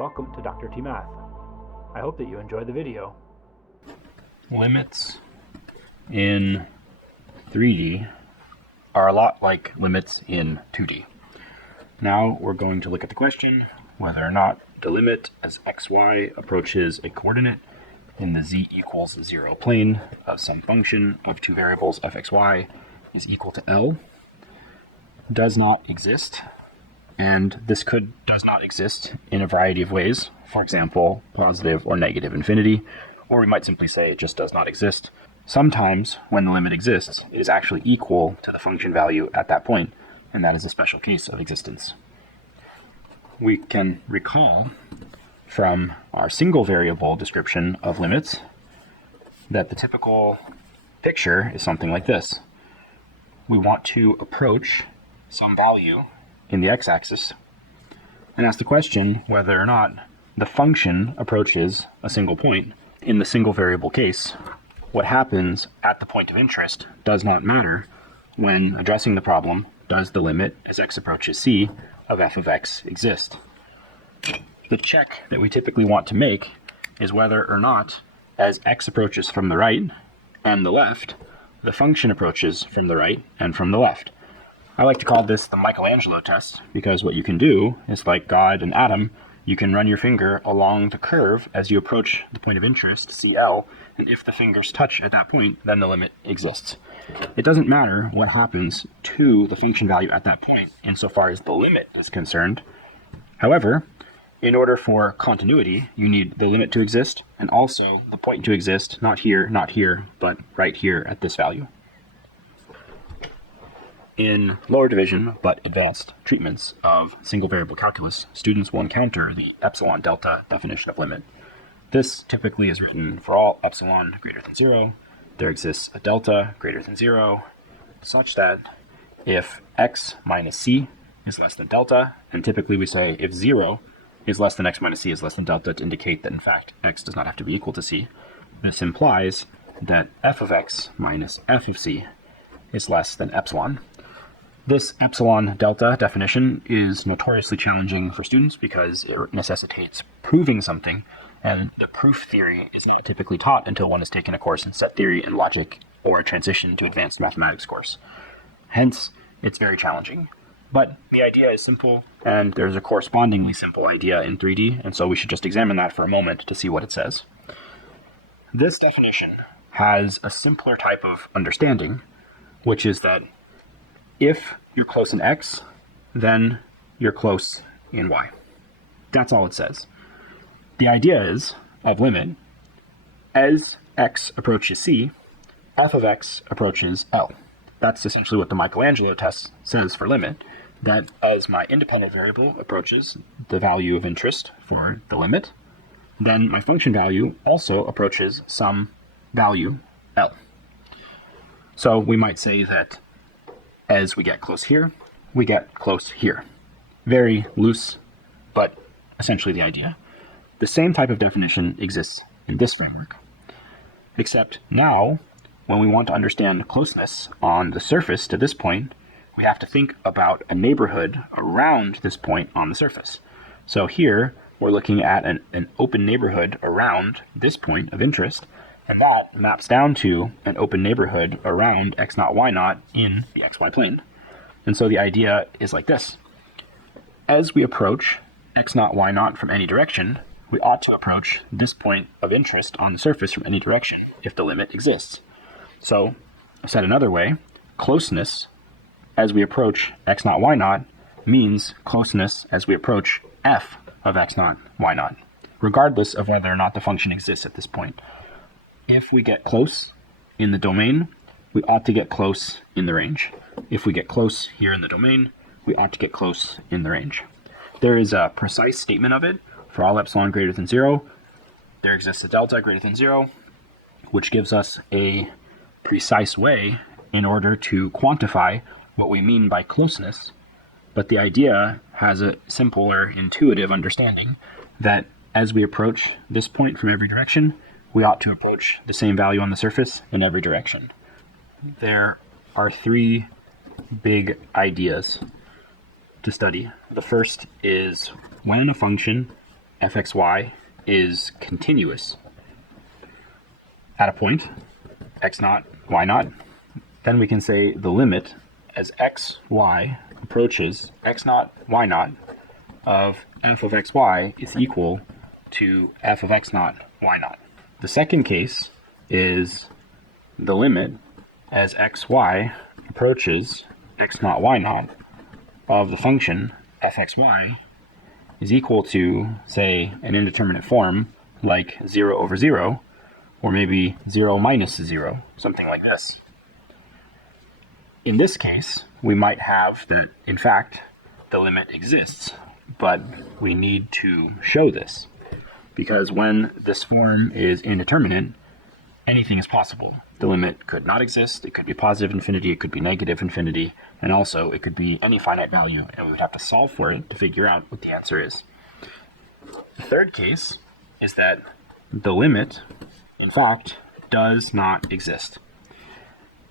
Welcome to Dr. T Math. I hope that you enjoyed the video. Limits in 3D are a lot like limits in 2D. Now we're going to look at the question whether or not the limit as xy approaches a coordinate in the z equals 0 plane of some function of two variables fxy is equal to L does not exist. And this does not exist in a variety of ways. For example, positive or negative infinity, or we might simply say it just does not exist. Sometimes, when the limit exists, it is actually equal to the function value at that point, and that is a special case of existence. We can recall from our single variable description of limits that the typical picture is something like this. We want to approach some value in the x-axis and ask the question whether or not the function approaches a single point. In the single variable case, what happens at the point of interest does not matter when addressing the problem. Does the limit as x approaches c of f of x exist? The check that we typically want to make is whether or not as x approaches from the right and the left, the function approaches from the right and from the left. I like to call this the Michaelangelo Test because what you can do is, like God and Adam, you can run your finger along the curve as you approach the point of interest, CL, and if the fingers touch at that point, then the limit exists. It doesn't matter what happens to the function value at that point insofar as the limit is concerned. However, in order for continuity, you need the limit to exist and also the point to exist, not here, but right here at this value. In lower division but advanced treatments of single variable calculus, students will encounter the Epsilon-Delta definition of limit. This typically is written for all epsilon greater than 0. There exists a delta greater than 0, such that if x minus c is less than delta, and typically we say if 0 is less than x minus c is less than delta to indicate that in fact x does not have to be equal to c, this implies that f of x minus f of c is less than epsilon. This Epsilon-Delta definition is notoriously challenging for students because it necessitates proving something, and the proof theory is not typically taught until one has taken a course in set theory and logic or a transition to advanced mathematics course. Hence, it's very challenging. But the idea is simple, and there's a correspondingly simple idea in 3D, and so we should just examine that for a moment to see what it says. This definition has a simpler type of understanding, which is that if you're close in x, then you're close in y. That's all it says. The idea is, of limit, as x approaches c, f of x approaches L. That's essentially what the Michaelangelo Test says for limit, that as my independent variable approaches the value of interest for the limit, then my function value also approaches some value L. So we might say that as we get close here, we get close here. Very loose, but essentially the idea. The same type of definition exists in this framework, except now, when we want to understand closeness on the surface to this point, we have to think about a neighborhood around this point on the surface. So here, we're looking at an open neighborhood around this point of interest, and that maps down to an open neighborhood around x naught, y naught in the xy plane. And so the idea is like this. As we approach x naught, y naught from any direction, we ought to approach this point of interest on the surface from any direction if the limit exists. So, said another way, closeness as we approach x naught, y naught means closeness as we approach f of x naught, y naught, regardless of whether or not the function exists at this point. If we get close in the domain, we ought to get close in the range. If we get close here in the domain, we ought to get close in the range. There is a precise statement of it for all epsilon greater than 0. There exists a delta greater than 0, which gives us a precise way in order to quantify what we mean by closeness. But the idea has a simpler, intuitive understanding that as we approach this point from every direction, we ought to approach the same value on the surface in every direction. There are three big ideas to study. The first is when a function fxy is continuous at a point x naught, y naught, then we can say the limit as xy approaches x naught, y naught of f of xy is equal to f of x naught, y naught. The second case is the limit as xy approaches x naught, y naught of the function fxy is equal to, say, an indeterminate form like 0 over 0, or maybe 0 minus 0, something like this. In this case, we might have that, in fact, the limit exists, but we need to show this, because when this form is indeterminate, anything is possible. The limit could not exist, it could be positive infinity, it could be negative infinity, and also it could be any finite value, and we would have to solve for it to figure out what the answer is. The third case is that the limit, in fact, does not exist.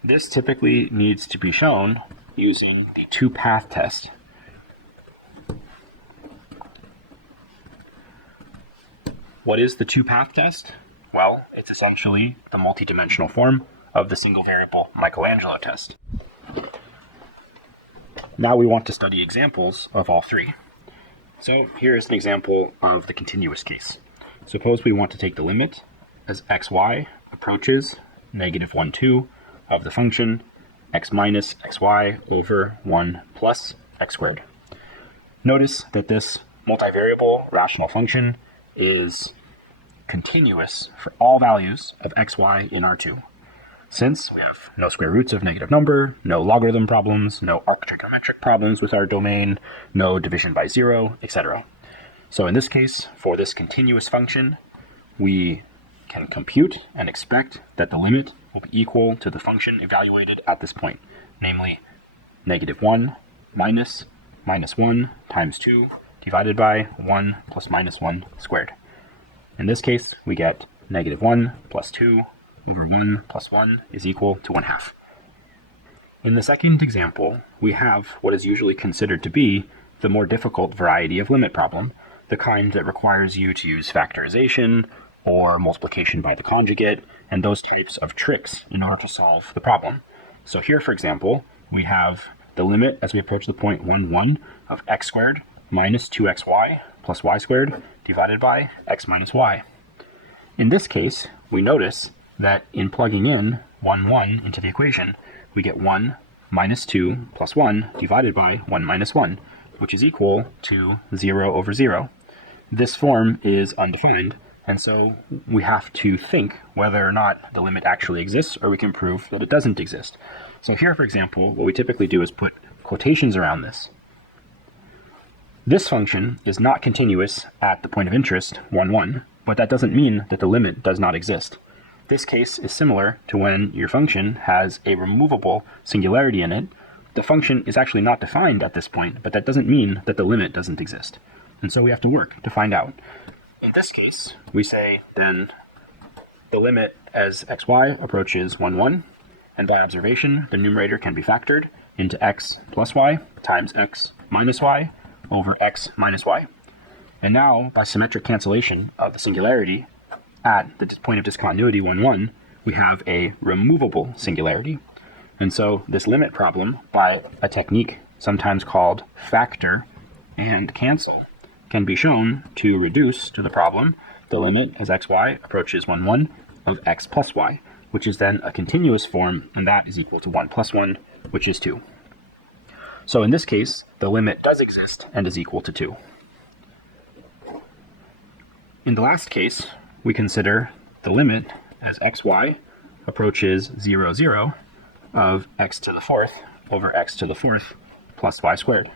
This typically needs to be shown using the two-path test. What is the two-path test? Well, it's essentially the multidimensional form of the single variable Michaelangelo test. Now we want to study examples of all three. So here is an example of the continuous case. Suppose we want to take the limit as xy approaches negative 1, 2 of the function x minus xy over 1 plus x squared. Notice that this multivariable rational function is continuous for all values of xy in R2. Since we have no square roots of negative number, no logarithm problems, no arc-trigonometric problems with our domain, no division by zero, etc. So in this case, for this continuous function, we can compute and expect that the limit will be equal to the function evaluated at this point, namely negative 1 minus minus 1 times 2 divided by 1 plus minus 1 squared. In this case, we get negative 1 plus 2 over 1 plus 1 is equal to 1/2. In the second example, we have what is usually considered to be the more difficult variety of limit problem, the kind that requires you to use factorization or multiplication by the conjugate, and those types of tricks in order to solve the problem. So here, for example, we have the limit as we approach the point 1, 1 of x squared minus 2xy plus y squared divided by x minus y. In this case, we notice that in plugging in 1, 1 into the equation, we get 1 minus 2 plus 1 divided by 1 minus 1, which is equal to 0 over 0. This form is undefined, and so we have to think whether or not the limit actually exists, or we can prove that it doesn't exist. So here, for example, what we typically do is put quotations around this. This function is not continuous at the point of interest, 1, 1, but that doesn't mean that the limit does not exist. This case is similar to when your function has a removable singularity in it. The function is actually not defined at this point, but that doesn't mean that the limit doesn't exist. And so we have to work to find out. In this case, we say then the limit as xy approaches 1, 1, and by observation, the numerator can be factored into x plus y times x minus y over x minus y. And now, by symmetric cancellation of the singularity, at the point of discontinuity 1, 1, we have a removable singularity. And so this limit problem, by a technique sometimes called factor and cancel, can be shown to reduce to the problem the limit as xy approaches 1, 1 of x plus y, which is then a continuous form, and that is equal to 1 plus 1, which is 2. So in this case, the limit does exist and is equal to 2. In the last case, we consider the limit as xy approaches 0, 0 of x to the fourth over x to the fourth plus y squared.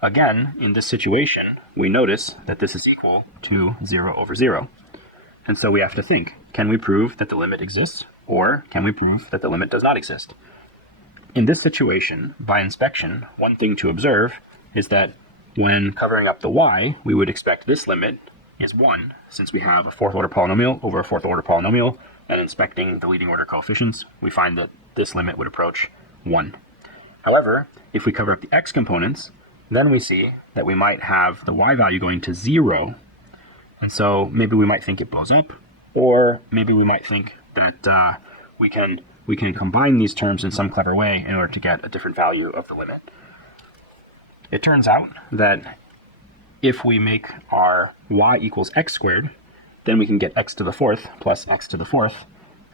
Again, in this situation, we notice that this is equal to 0 over 0. And so we have to think, can we prove that the limit exists, or can we prove that the limit does not exist? In this situation, by inspection, one thing to observe is that when covering up the y, we would expect this limit is 1, since we have a fourth order polynomial over a fourth order polynomial, and inspecting the leading order coefficients, we find that this limit would approach 1. However, if we cover up the x components, then we see that we might have the y value going to 0, And so maybe we might think it blows up, or maybe we might think that we can combine these terms in some clever way in order to get a different value of the limit. It turns out that if we make our y equals x squared, then we can get x to the fourth plus x to the fourth,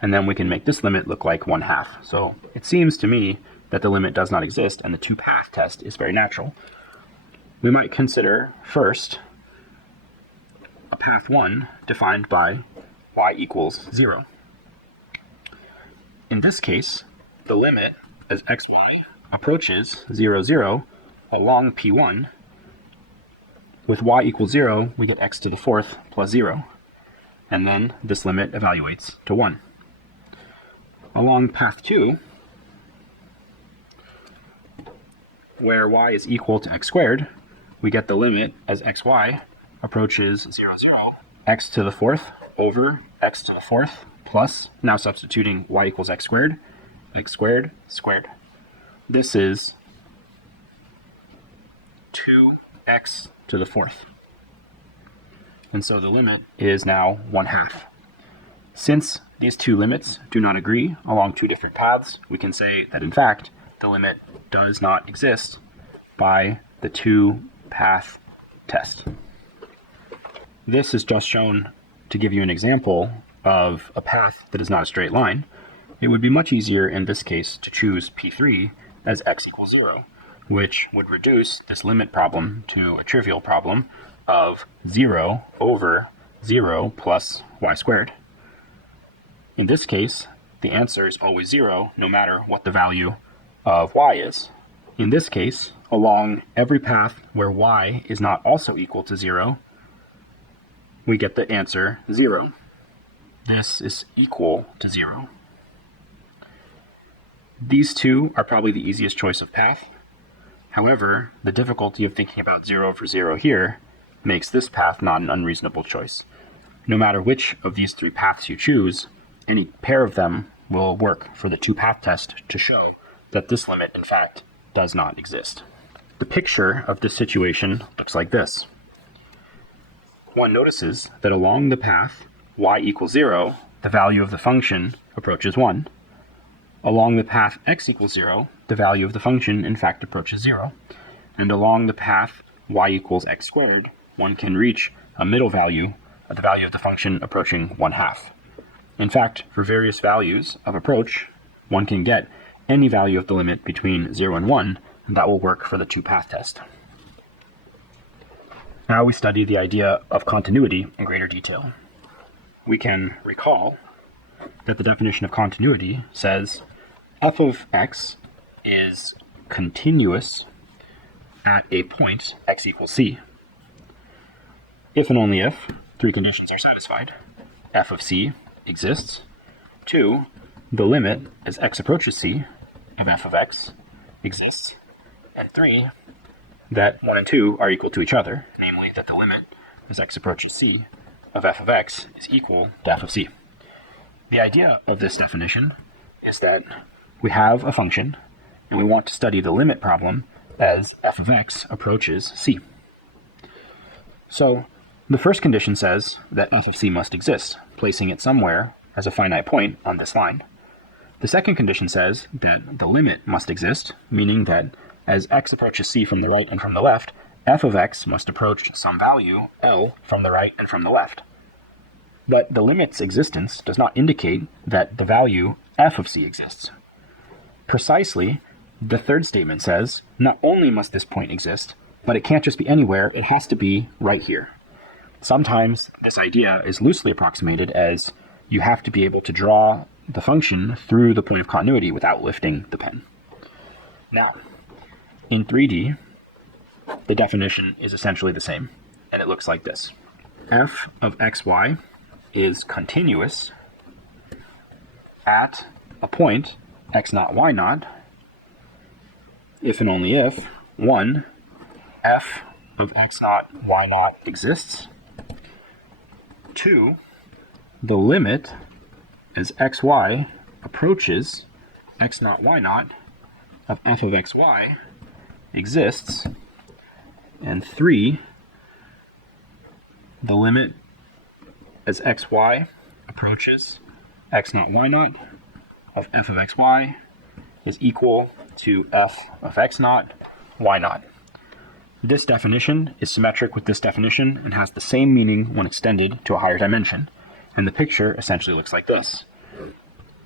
and then we can make this limit look like 1/2. So it seems to me that the limit does not exist, and the two-path test is very natural. We might consider first a path 1 defined by y equals 0. In this case, the limit as xy approaches 0, 0 along P1. With y equals 0, we get x to the fourth plus 0. And then this limit evaluates to 1. Along path 2, where y is equal to x squared, we get the limit as xy approaches 0, 0, x to the fourth over x to the fourth plus, now substituting y equals x squared squared. This is 2x to the fourth. And so the limit is now 1/2. Since these two limits do not agree along two different paths, we can say that in fact the limit does not exist by the two-path test. This is just shown to give you an example of a path that is not a straight line. It would be much easier in this case to choose P3 as x equals 0, which would reduce this limit problem to a trivial problem of 0 over 0 plus y squared. In this case, the answer is always 0, no matter what the value of y is. In this case, along every path where y is not also equal to 0, we get the answer 0. This is equal to 0. These two are probably the easiest choice of path. However, the difficulty of thinking about 0 over 0 here makes this path not an unreasonable choice. No matter which of these three paths you choose, any pair of them will work for the two-path test to show that this limit, in fact, does not exist. The picture of this situation looks like this. One notices that along the path y equals 0, the value of the function approaches 1. Along the path x equals 0, the value of the function in fact approaches 0. And along the path y equals x squared, one can reach a middle value of the value of the function approaching 1/2. In fact, for various values of approach, one can get any value of the limit between 0 and 1, and that will work for the two-path test. Now we study the idea of continuity in greater detail. We can recall that the definition of continuity says f of x is continuous at a point x equals c. If and only if three conditions are satisfied: f of c exists, 2, the limit as x approaches c of f of x exists, and 3, that 1 and 2 are equal to each other, namely that the limit as x approaches c of f of x is equal to f of c. The idea of this definition is that we have a function and we want to study the limit problem as f of x approaches c. So the first condition says that f of c must exist, placing it somewhere as a finite point on this line. The second condition says that the limit must exist, meaning that as x approaches c from the right and from the left, f of x must approach some value, L, from the right and from the left. But the limit's existence does not indicate that the value f of c exists. Precisely, the third statement says, not only must this point exist, but it can't just be anywhere, it has to be right here. Sometimes this idea is loosely approximated as you have to be able to draw the function through the point of continuity without lifting the pen. Now, in 3D, the definition is essentially the same, and it looks like this. F of xy is continuous at a point x0, y0, if and only if 1, f of x0, y0 exists, 2, the limit as xy approaches x0, y0 of f of xy exists, and 3, the limit as xy approaches x naught y naught of f of xy is equal to f of x naught y naught. This definition is symmetric with this definition and has the same meaning when extended to a higher dimension. And the picture essentially looks like this.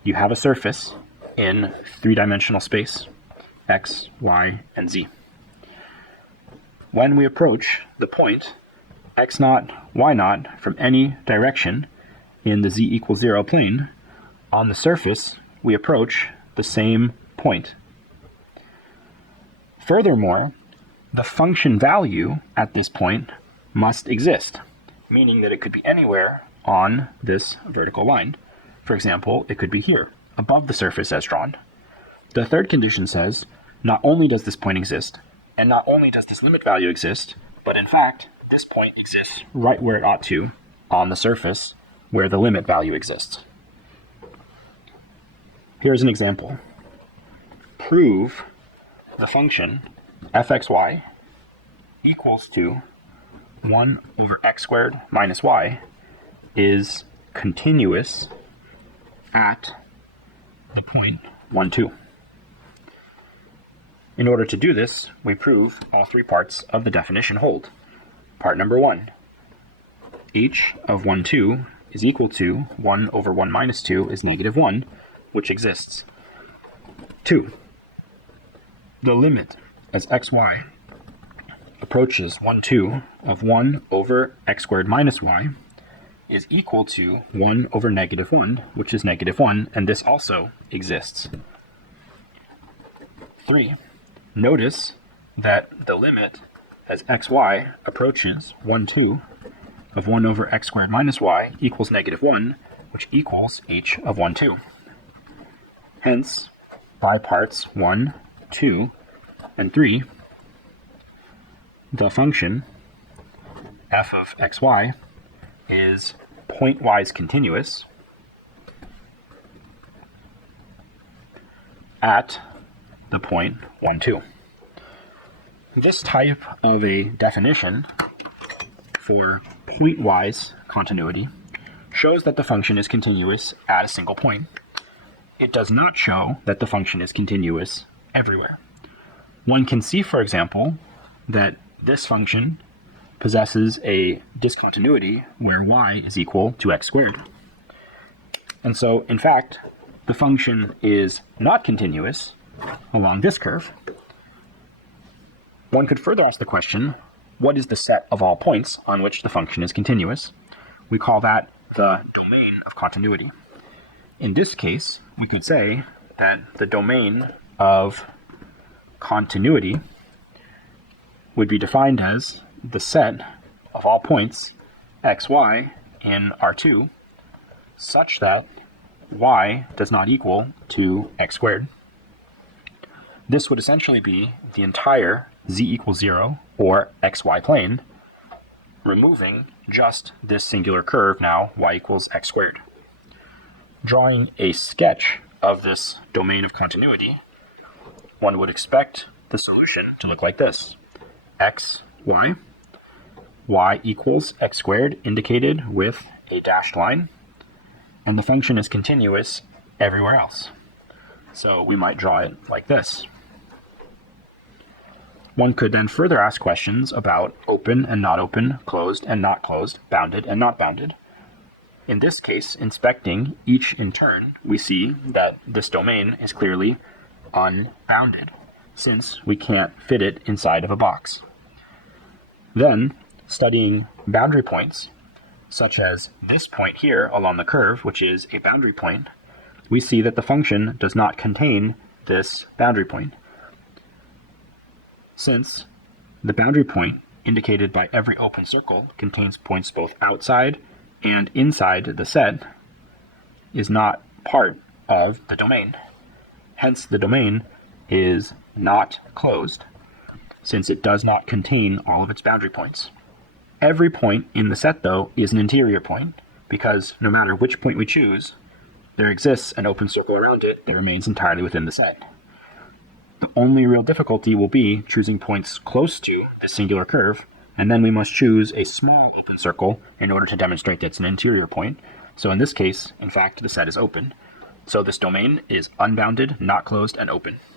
You have a surface in three-dimensional space, x, y, and z. When we approach the point x naught, y naught from any direction in the z equals 0 plane, on the surface we approach the same point. Furthermore, the function value at this point must exist, meaning that it could be anywhere on this vertical line. For example, it could be here, above the surface as drawn. The third condition says, not only does this point exist, and not only does this limit value exist, but in fact, this point exists right where it ought to on the surface where the limit value exists. Here's an example. Prove the function fxy equals to 1 over x squared minus y is continuous at the point 1, 2. In order to do this, we prove all three parts of the definition hold. Part number 1, h of 1, 2 is equal to 1 over 1 minus 2 is negative 1, which exists. 2, the limit as xy approaches 1, 2 of 1 over x squared minus y is equal to 1 over negative 1, which is negative 1, and this also exists. 3, notice that the limit as xy approaches 1, 2 of 1 over x squared minus y equals negative 1, which equals h of 1, 2. Hence, by parts 1, 2, and 3, the function f of xy is pointwise continuous at the point 1, 2. This type of a definition for pointwise continuity shows that the function is continuous at a single point. It does not show that the function is continuous everywhere. One can see, for example, that this function possesses a discontinuity where y is equal to x squared. And so, in fact, the function is not continuous along this curve. One could further ask the question, what is the set of all points on which the function is continuous? We call that the domain of continuity. In this case, we could say that the domain of continuity would be defined as the set of all points xy in R2 such that y does not equal to x squared. This would essentially be the entire z equals 0 or xy plane, removing just this singular curve now, y equals x squared. Drawing a sketch of this domain of continuity, one would expect the solution to look like this. X, y equals x squared indicated with a dashed line, and the function is continuous everywhere else. So we might draw it like this. One could then further ask questions about open and not open, closed and not closed, bounded and not bounded. In this case, inspecting each in turn, we see that this domain is clearly unbounded, since we can't fit it inside of a box. Then, studying boundary points, such as this point here along the curve, which is a boundary point, we see that the function does not contain this boundary point, since the boundary point indicated by every open circle contains points both outside and inside the set is not part of the domain. Hence, the domain is not closed, since it does not contain all of its boundary points. Every point in the set, though, is an interior point, because no matter which point we choose, there exists an open circle around it that remains entirely within the set. The only real difficulty will be choosing points close to this singular curve And then we must choose a small open circle in order to demonstrate that it's an interior point. So in this case, in fact, the set is open. So this domain is unbounded, not closed, and open.